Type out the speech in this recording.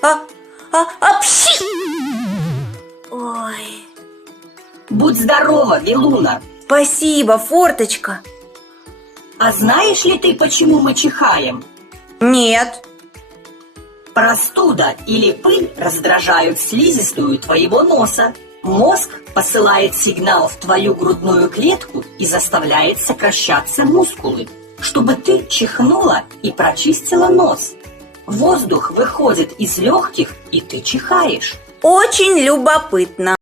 Пси! Ой, Будь здорова, Вилуна. спасибо, Форточка. А знаешь ли ты, почему мы чихаем? Нет. Простуда или пыль раздражают слизистую твоего носа. Мозг посылает сигнал в твою грудную клетку и заставляет сокращаться мускулы, чтобы ты чихнула и прочистила нос. Воздух выходит из легких, и ты чихаешь. Очень любопытно.